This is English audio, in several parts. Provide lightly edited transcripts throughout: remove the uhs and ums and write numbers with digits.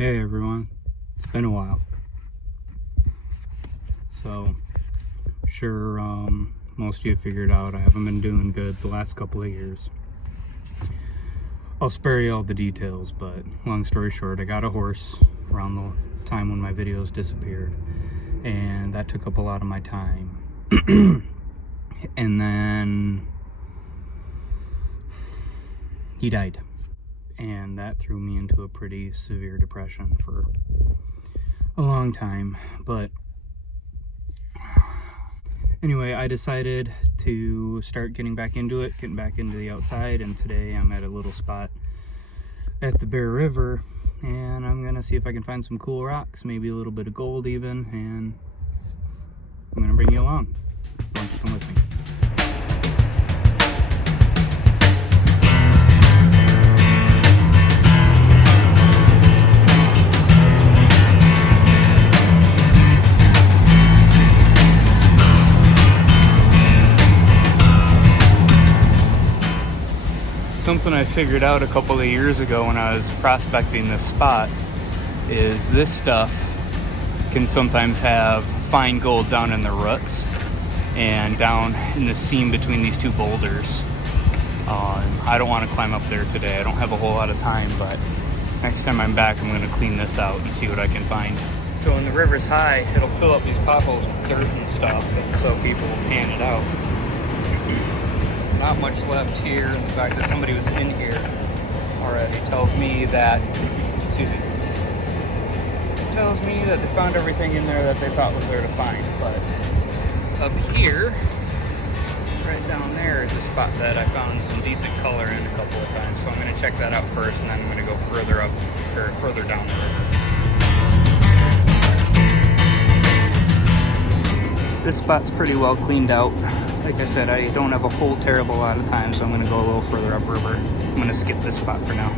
Hey everyone, it's been a while. So, sure, most of you figured out I haven't been doing good the last couple of years. I'll spare you all the details, but long story short, I got a horse around the time when my videos disappeared, and that took up a lot of my time. And then he died. And that threw me into a pretty severe depression for a long time. But anyway, I decided to start getting back into it, getting back into the outside, and today I'm at a little spot at the Bear River, and I'm gonna see if I can find some cool rocks, maybe a little bit of gold even, and I'm gonna bring you along. Why don't you come with me? Something I figured out a couple of years ago when I was prospecting this spot is this stuff can sometimes have fine gold down in the roots and down in the seam between these two boulders. I don't want to climb up there today. I don't have a whole lot of time, but next time I'm back I'm going to clean this out and see what I can find. So when the river's high, it'll fill up these potholes with dirt and stuff, and so people will pan it out. Not much left here, and the fact that somebody was in here already tells me that, they found everything in there that they thought was there to find. But up here, right down there, is a spot that I found some decent color in a couple of times. So I'm going to check that out first, and then I'm going to go further up, or further down the river. This spot's pretty well cleaned out. Like I said, I don't have a whole terrible lot of time, so I'm going to go a little further upriver. I'm going to skip this spot for now.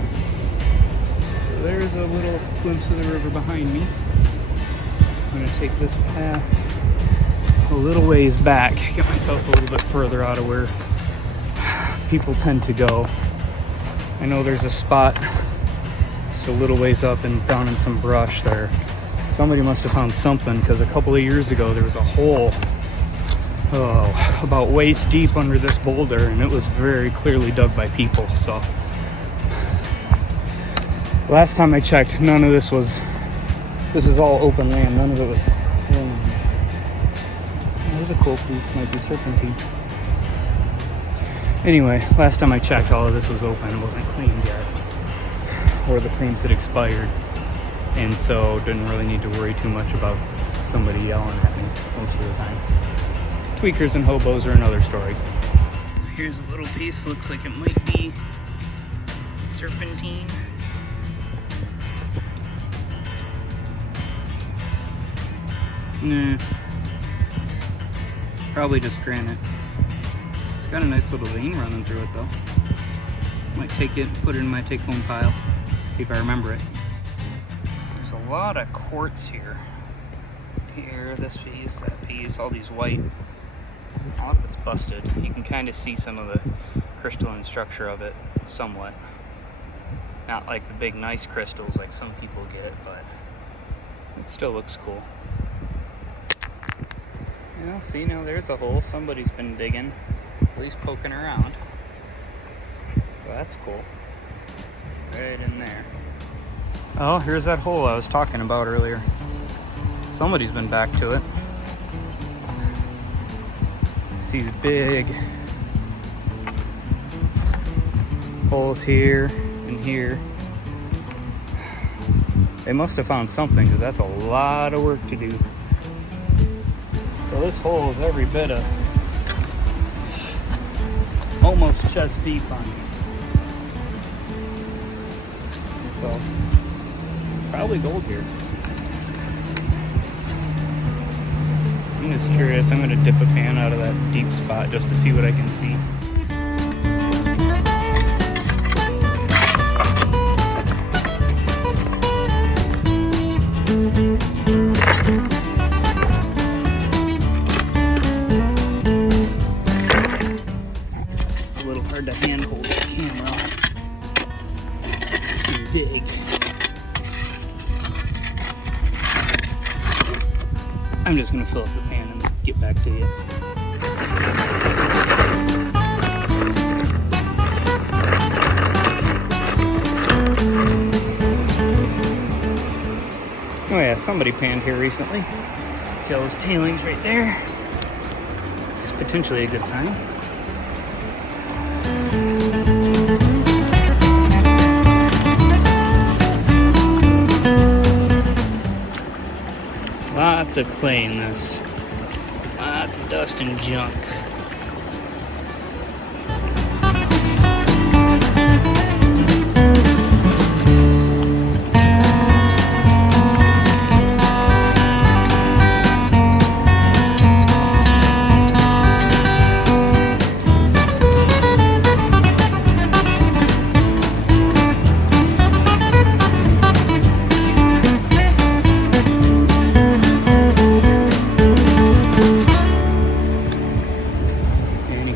So there's a little glimpse of the river behind me. I'm going to take this path a little ways back, get myself a little bit further out of where people tend to go. I know there's a spot just a little ways up and down in some brush there. Somebody must have found something, because a couple of years ago there was a hole about waist deep under this boulder, and it was very clearly dug by people. So last time I checked, none of this is all open land. None of it was there's a cool piece, might be serpentine. Anyway, last time I checked, all of this was open. It wasn't cleaned yet, or the claims had expired, and so didn't really need to worry too much about somebody yelling at me most of the time. Tweakers and hobos are another story. Here's a little piece, looks like it might be serpentine. Nah, probably just granite. It's got a nice little vein running through it though. Might take it, put it in my take-home pile, see if I remember it. There's a lot of quartz here. Here, this piece, that piece, all these white. A lot of it's busted. You can kind of see some of the crystalline structure of it somewhat. Not like the big nice crystals like some people get, but it still looks cool. You know, see, now there's a hole. Somebody's been digging, at least poking around. Well, that's cool. Right in there. Oh, here's that hole I was talking about earlier. Somebody's been back to it. These big holes here and here. They must have found something, because that's a lot of work to do. So this hole is every bit of almost chest deep on me. So probably gold here. I'm just curious. I'm going to dip a pan out of that deep spot just to see what I can see. It's a little hard to handhold the camera and dig. I'm just gonna fill up the pan and get back to you. Oh yeah, somebody panned here recently. See all those tailings right there? It's potentially a good sign. Lots of clay in this. Lots of dust and junk.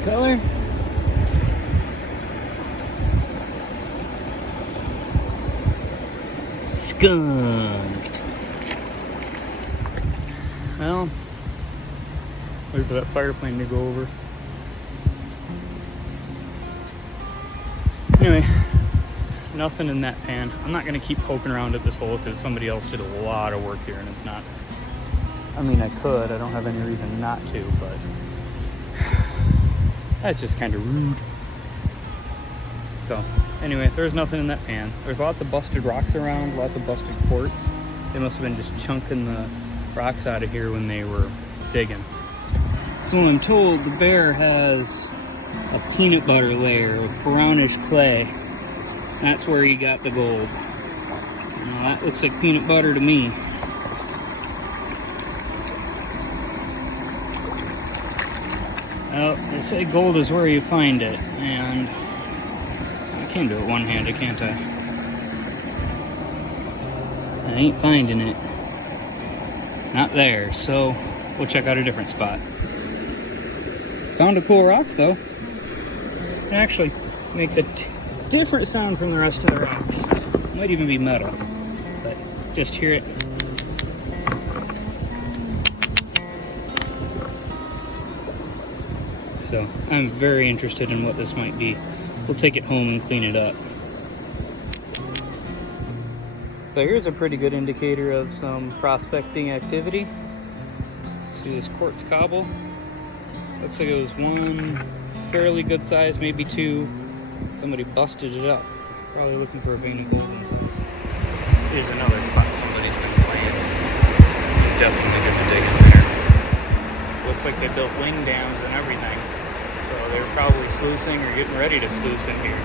Color. Skunked. Well, wait for that fire plane to go over. Anyway, nothing in that pan. I'm not going to keep poking around at this hole because somebody else did a lot of work here and it's not. I mean, I could. I don't have any reason not to, but that's just kind of rude. So, anyway, there's nothing in that pan. There's lots of busted rocks around, lots of busted quartz. They must have been just chunking the rocks out of here when they were digging. So I'm told the bear has a peanut butter layer of brownish clay. That's where he got the gold. Now, that looks like peanut butter to me. Well, they say gold is where you find it, and I can do it one-handed, can't I? I ain't finding it. Not there, so we'll check out a different spot. Found a cool rock, though. It actually makes a different sound from the rest of the rocks. Might even be metal, but just hear it. So I'm very interested in what this might be. We'll take it home and clean it up. So here's a pretty good indicator of some prospecting activity. See this quartz cobble? Looks like it was one fairly good size, maybe two. Somebody busted it up. Probably looking for a vein of gold inside. Here's another spot somebody's been playing. Definitely get the dig in there. Looks like they built wing dams and everything. So they were probably sluicing or getting ready to sluice in here.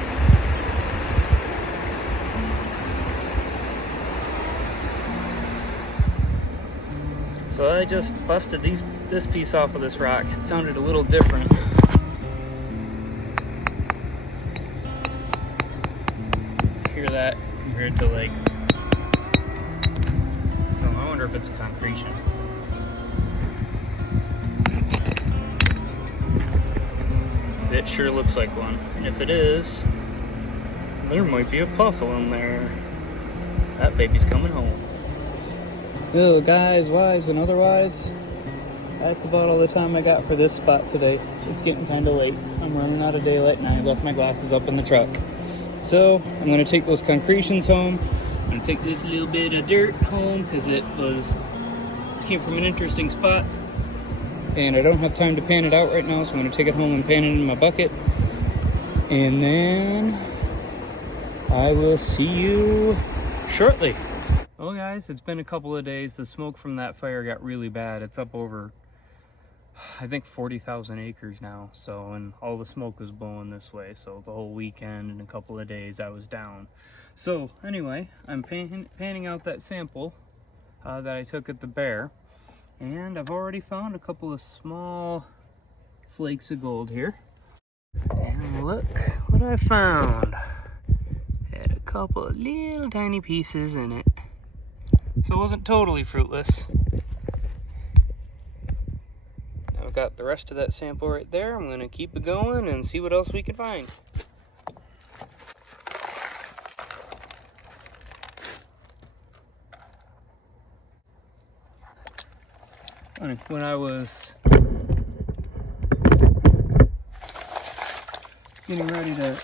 So I just busted this piece off of this rock. It sounded a little different. Hear that compared to like, so I wonder if it's a concretion. It sure looks like one. And if it is, there might be a fossil in there. That baby's coming home. Well, guys, wives, and otherwise, that's about all the time I got for this spot today. It's getting kind of late. I'm running out of daylight and I left my glasses up in the truck. So I'm going to take those concretions home. I'm going to take this little bit of dirt home because it came from an interesting spot. And I don't have time to pan it out right now, so I'm going to take it home and pan it in my bucket. And then I will see you shortly. Well guys, it's been a couple of days. The smoke from that fire got really bad. It's up over, I think, 40,000 acres now. So, and all the smoke was blowing this way. So the whole weekend and a couple of days I was down. So anyway, I'm panning out that sample that I took at the bear. And I've already found a couple of small flakes of gold here. And look what I found. Had a couple of little tiny pieces in it. So it wasn't totally fruitless. I've got the rest of that sample right there. I'm going to keep it going and see what else we can find. When I was getting ready to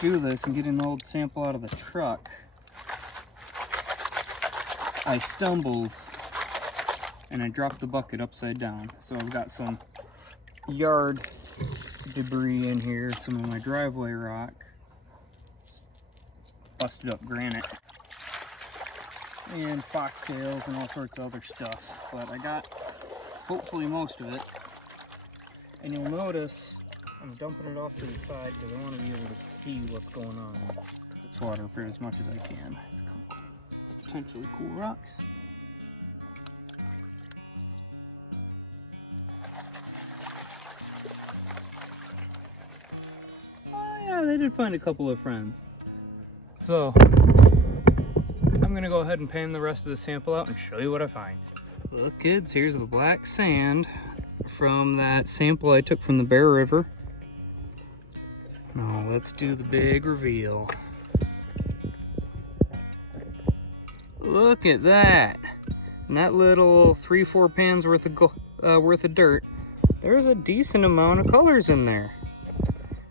do this and get an old sample out of the truck, I stumbled and I dropped the bucket upside down. So I've got some yard debris in here, some of my driveway rock, busted up granite, and foxtails and all sorts of other stuff. But I got hopefully most of it. And you'll notice I'm dumping it off to the side because I want to be able to see what's going on in this water for as much as I can. Potentially cool rocks. Oh yeah, they did find a couple of friends. So I'm gonna go ahead and pan the rest of the sample out and show you what I find. Look kids, here's the black sand from that sample I took from the Bear River. Now let's do the big reveal. Look at that. And that little 3-4 pans worth of dirt, there's a decent amount of colors in there.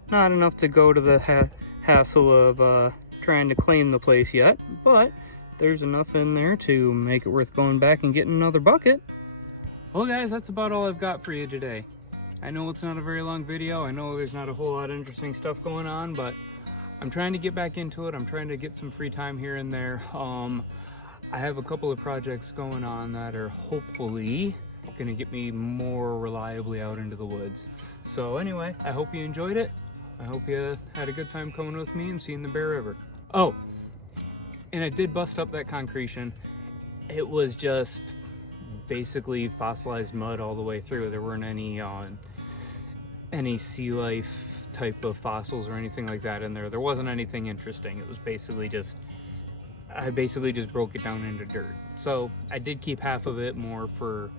Not enough to go to the hassle of trying to claim the place yet, but there's enough in there to make it worth going back and getting another bucket. Well guys, that's about all I've got for you today. I know it's not a very long video. I know there's not a whole lot of interesting stuff going on, but I'm trying to get back into it. I'm trying to get some free time here and there. I have a couple of projects going on that are hopefully gonna get me more reliably out into the woods. So anyway, I hope you enjoyed it. I hope you had a good time coming with me and seeing the Bear River. Oh, and I did bust up that concretion. It was just basically fossilized mud all the way through. There weren't any sea life type of fossils or anything like that in there. There wasn't anything interesting. It was basically just, I basically just broke it down into dirt. So I did keep half of it more for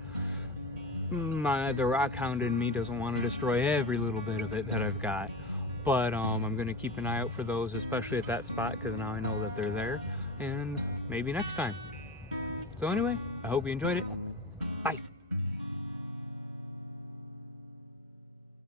the rock hound in me doesn't want to destroy every little bit of it that I've got. But I'm gonna keep an eye out for those, especially at that spot, because now I know that they're there, and maybe next time. So anyway, I hope you enjoyed it. Bye.